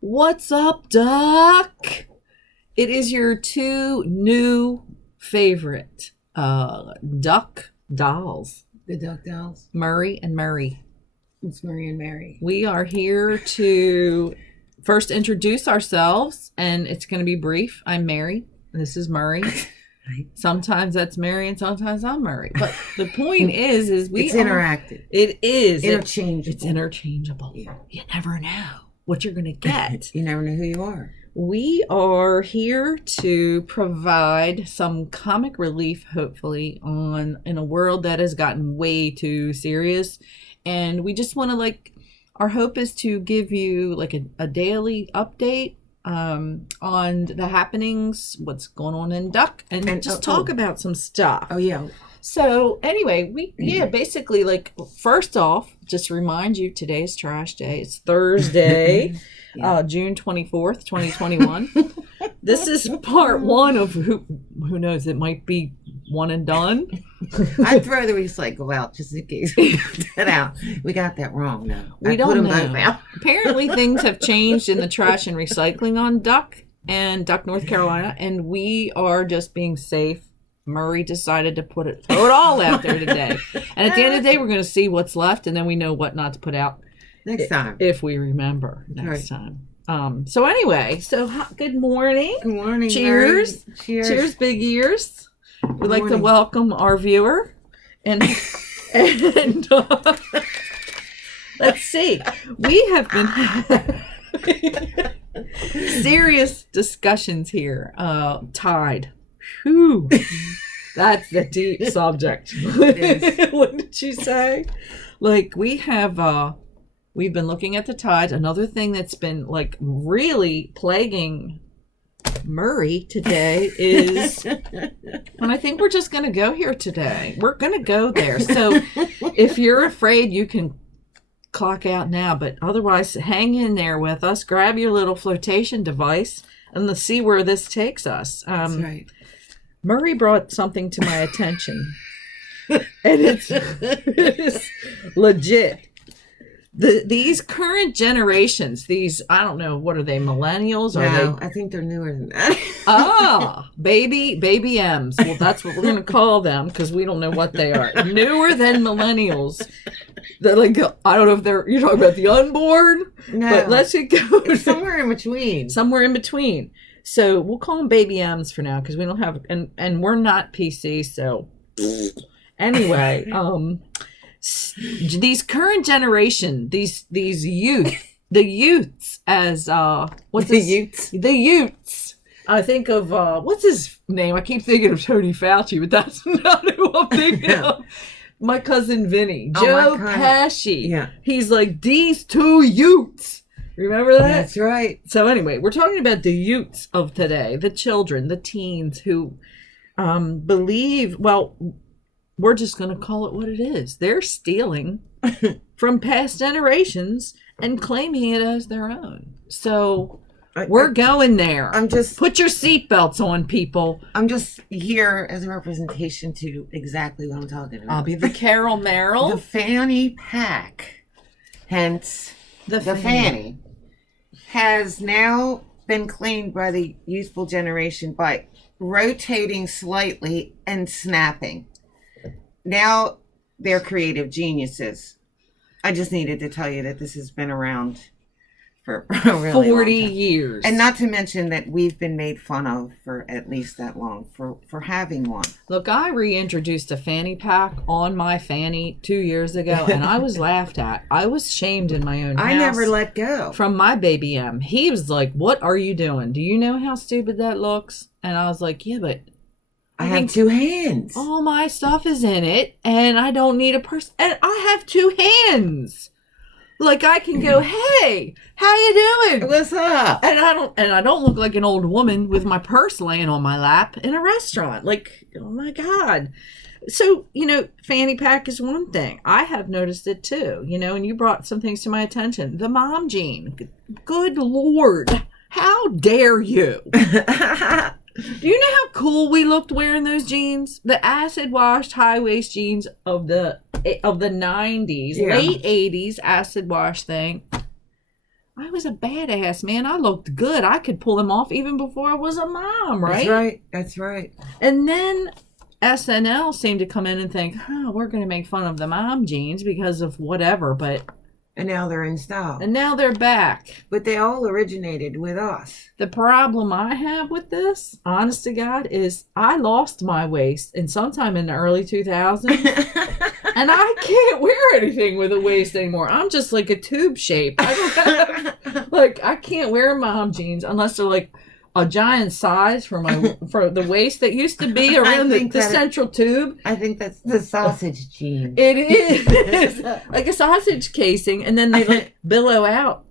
What's up, Duck? It is your two new favorite duck dolls. The Duck Dolls. Murray and Murray. It's Murray and Mary. We are here to first introduce ourselves, and it's going to be brief. I'm Mary. This is Murray. Sometimes that's Mary and sometimes I'm Murray. But the point is it's interactive. It is. Interchangeable. It's interchangeable. Yeah. You never know what you're going to get. You never know who you are. We are here to provide some comic relief, hopefully, in a world that has gotten way too serious. And we just want to, our hope is to give you a daily update on the happenings, what's going on in Duck, and just talk about some stuff. Oh, yeah. So anyway, basically, first off, just remind you, today's trash day. It's Thursday, June 24th, 2021. This is part one of who knows, it might be one and done. I'd throw the recycle out just in case we got that out. We got that wrong, though. We don't know. Apparently things have changed in the trash and recycling on Duck, North Carolina, and we are just being safe. Murray decided to throw it all out there today. And at the end of the day, we're going to see what's left, and then we know what not to put out next time. If we remember next time. So anyway, good morning. Good morning. Cheers. Mary. Cheers. Cheers, big ears. We'd like to welcome our viewer. And let's see. We have been serious discussions here. Tide. Whew. That's the deep subject. What did you say? We've been looking at the tides. Another thing that's been really plaguing Murray today is, and I think we're just going to go here today. We're going to go there. So if you're afraid, you can clock out now, but otherwise hang in there with us. Grab your little flotation device and let's see where this takes us. That's right. Murray brought something to my attention, and it's legit. These current generations, I don't know, what are they, millennials? I think they're newer than that. Baby M's. Well, that's what we're going to call them because we don't know what they are. Newer than millennials. They're I don't know if you're talking about the unborn, but let's go. It's somewhere in between. Somewhere in between. So we'll call them Baby M's for now because we don't have, and we're not PC. So anyway, these current generation, these youths, as what's the this? Utes? The Utes. I think of what's his name? I keep thinking of Tony Fauci, but that's not who I'm thinking of. My cousin Vinny, Joe Pesci. Yeah, he's like these two Utes. Remember that? That's right. So anyway, we're talking about the youths of today, the children, the teens who believe, we're just going to call it what it is. They're stealing from past generations and claiming it as their own. So we're going there. Put your seatbelts on, people. I'm just here as a representation to exactly what I'm talking about. I'll be the Carol Merrill. The fanny pack, hence the fanny, has now been claimed by the youthful generation by rotating slightly and snapping. Now they're creative geniuses. I just needed to tell you that this has been around for a really 40 years. And not to mention that we've been made fun of for at least that long for having one. Look, I reintroduced a fanny pack on my fanny 2 years ago, and I was laughed at. I was shamed in my own house. I never let go. From my baby M. He was like, "What are you doing? Do you know how stupid that looks?" And I was like, "Yeah, but I have two hands. All my stuff is in it, and I don't need a person. And I have two hands. I can go, hey, how you doing? What's up? And I don't look like an old woman with my purse laying on my lap in a restaurant. Oh my God. So, fanny pack is one thing. I have noticed it too, and you brought some things to my attention. The mom jean. Good Lord. How dare you? Do you know how cool we looked wearing those jeans? The acid washed high waist jeans of the 90s, late 80s acid wash thing. I was a badass, man. I looked good. I could pull them off even before I was a mom, right? That's right. That's right. And then SNL seemed to come in and think, we're going to make fun of the mom jeans because of whatever, And now they're in style. and now they're back. But they all originated with us. The problem I have with this, honest to God, is I lost my waist in sometime in the early 2000s. And I can't wear anything with a waist anymore. I'm just like a tube shape. I don't have, I can't wear mom jeans unless they're like a giant size for the waist that used to be around the central tube. I think that's the sausage jeans. It is like a sausage casing, and then they billow out.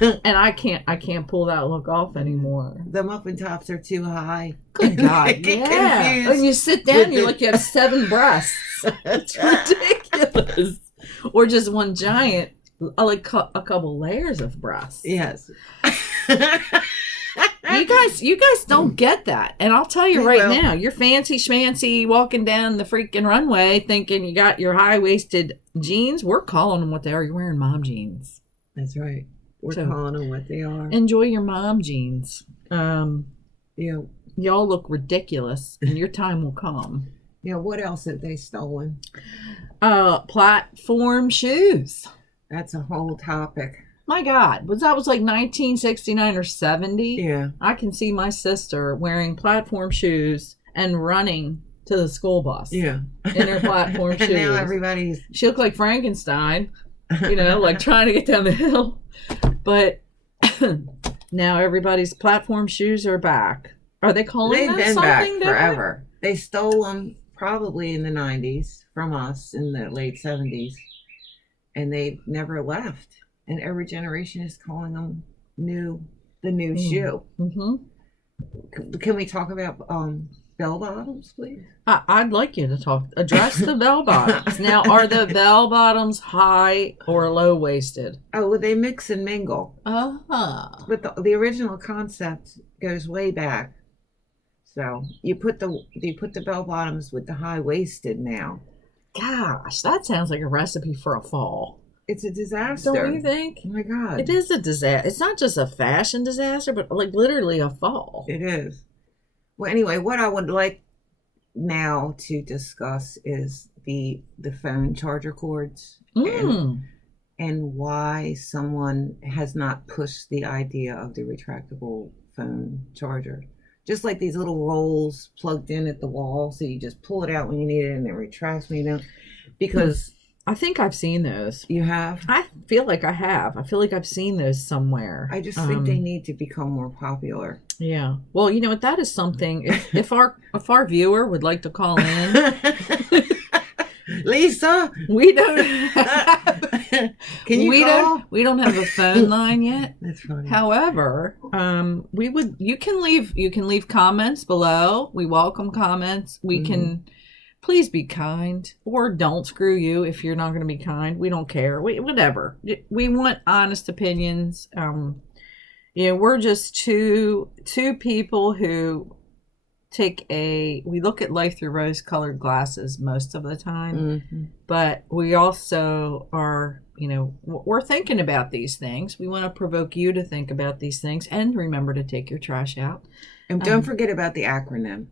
And I can't pull that look off anymore. The muffin tops are too high. Good God, yeah. When you sit down, you have 7 breasts. It's ridiculous. Or just one giant, a couple layers of breasts. Yes. You guys don't get that. And I'll tell you now, you're fancy schmancy walking down the freaking runway thinking you got your high-waisted jeans. We're calling them what they are. You're wearing mom jeans. That's right. We're calling them what they are. Enjoy your mom jeans. Yeah. Y'all look ridiculous, and your time will come. Yeah, what else have they stolen? Platform shoes. That's a whole topic. My God, that was like 1969 or 70? Yeah. I can see my sister wearing platform shoes and running to the school bus. Yeah. In her platform shoes. And now everybody's... She looked like Frankenstein, like trying to get down the hill. But now everybody's platform shoes are back. Are they calling them something different? They've been back forever. They stole them probably in the 90s from us in the late 70s. And they never left. And every generation is calling them the new shoe. Mm-hmm. Can we talk about bell bottoms, please? I'd like you to address the bell bottoms. Now, are the bell bottoms high or low waisted? Oh, well, they mix and mingle. But the original concept goes way back. So you put the bell bottoms with the high waisted now. Gosh, that sounds like a recipe for a fall. It's a disaster. Don't you think? Oh my God. It is a disaster. It's not just a fashion disaster, but like literally a fall. It is. Well, anyway, what I would like now to discuss is the phone charger cords and why someone has not pushed the idea of the retractable phone charger. Just like these little rolls plugged in at the wall, so you just pull it out when you need it and it retracts when you don't. Because I think I've seen those. You have? I feel like I have. I feel like I've seen those somewhere. I just think they need to become more popular. Yeah. Well, you know what? That is something. If our viewer would like to call in, Lisa, we don't. Can you call? We don't have a phone line yet. That's funny. However, we would. You can leave comments below. We welcome comments. We can. Please be kind, or don't. Screw you if you're not going to be kind. We don't care. Whatever. We want honest opinions. We're just two people who we look at life through rose-colored glasses most of the time, but we also are, we're thinking about these things. We want to provoke you to think about these things, and remember to take your trash out. And don't forget about the acronym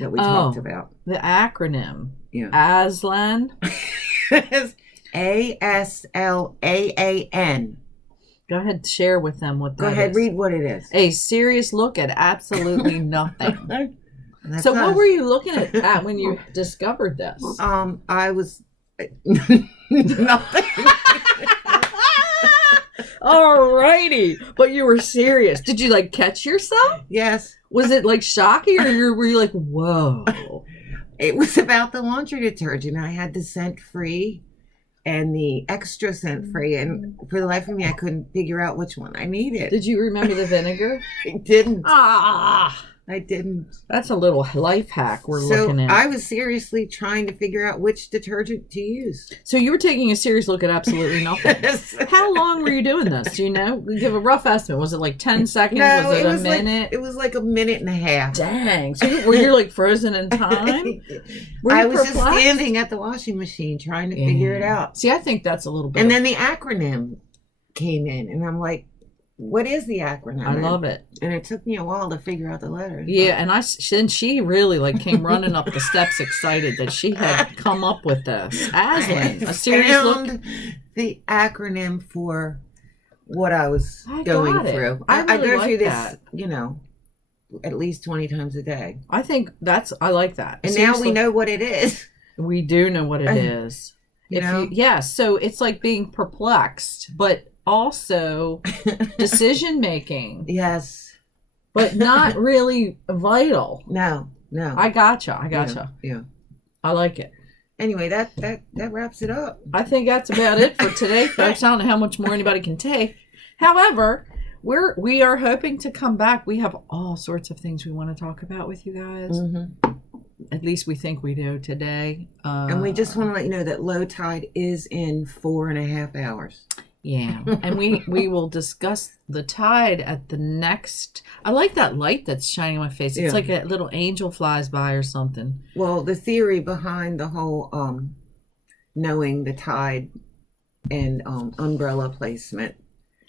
that we talked about. The acronym. Yeah. ASLAN. ASLAAN. Go ahead, share with them what that is. Go ahead, read what it is. A serious look at absolutely nothing. That's what were you looking at when you discovered this? I was nothing. Alrighty, but you were serious. Did you catch yourself? Yes. Was it shocking, or were you like, whoa? It was about the laundry detergent. I had the scent-free and the extra scent-free, and for the life of me, I couldn't figure out which one I needed. Did you remember the vinegar? I didn't. I didn't. That's a little life hack we're looking at. I was seriously trying to figure out which detergent to use. So you were taking a serious look at absolutely nothing. Yes. How long were you doing this? Do you know? Give a rough estimate. Was it 10 seconds? No, was it a minute? It was a minute and a half. Dang. So were you frozen in time? I was just standing at the washing machine trying to figure it out. See, I think that's a little bit. And then the acronym came in, and I'm like, what is the acronym? I love it. And it took me a while to figure out the letters. Yeah, and then she really like came running up the steps excited that she had come up with this. Aslan, a serious look. The acronym for what I was going through. I go like through this, that. At least 20 times a day. I think I like that. And now we know what it is. We do know what it is. So it's like being perplexed, but also decision making. Yes. But not really vital. No. I gotcha. Yeah. I like it. Anyway, that wraps it up. I think that's about it for today, folks. I don't know how much more anybody can take. However, we are hoping to come back. We have all sorts of things we want to talk about with you guys. Mm-hmm. At least we think we do today. And we just want to let you know that low tide is in 4.5 hours. Yeah. And we will discuss the tide at the next. I like that light that's shining on my face. It's like a little angel flies by or something. Well, the theory behind the whole knowing the tide and umbrella placement.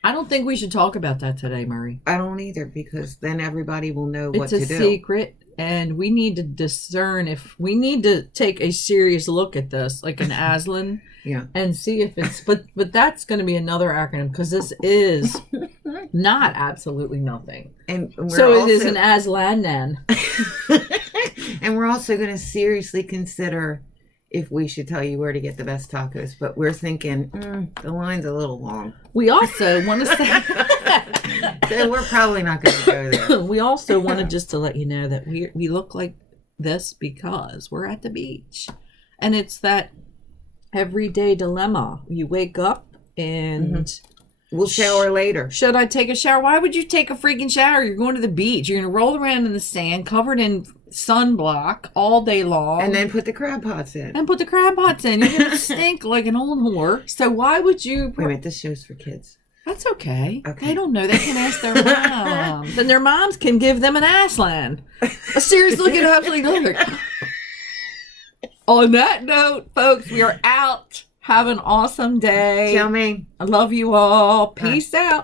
I don't think we should talk about that today, Murray. I don't either, because then everybody will know what to do. It's a secret, and we need to discern if we need to take a serious look at this, like an Aslan, and see if it's. But that's going to be another acronym, because this is not absolutely nothing. And so it is an Aslan then. And we're also going to seriously consider if we should tell you where to get the best tacos, but we're thinking the line's a little long. We also want to say so we're probably not going to go there. We also wanted just to let you know that we look like this because we're at the beach, and it's that everyday dilemma. You wake up and we'll shower later. Should I take a shower? Why would you take a freaking shower? You're going to the beach. You're going to roll around in the sand covered in sunblock all day long. And then put the crab pots in. You're going to stink like an old whore. So why would you... Wait a minute, this show's for kids. That's okay. They don't know. They can ask their moms. And their moms can give them an Aslan. A serious look at absolutely nothing. On that note, folks, we are out. Have an awesome day. Tell me. I love you all. Peace out.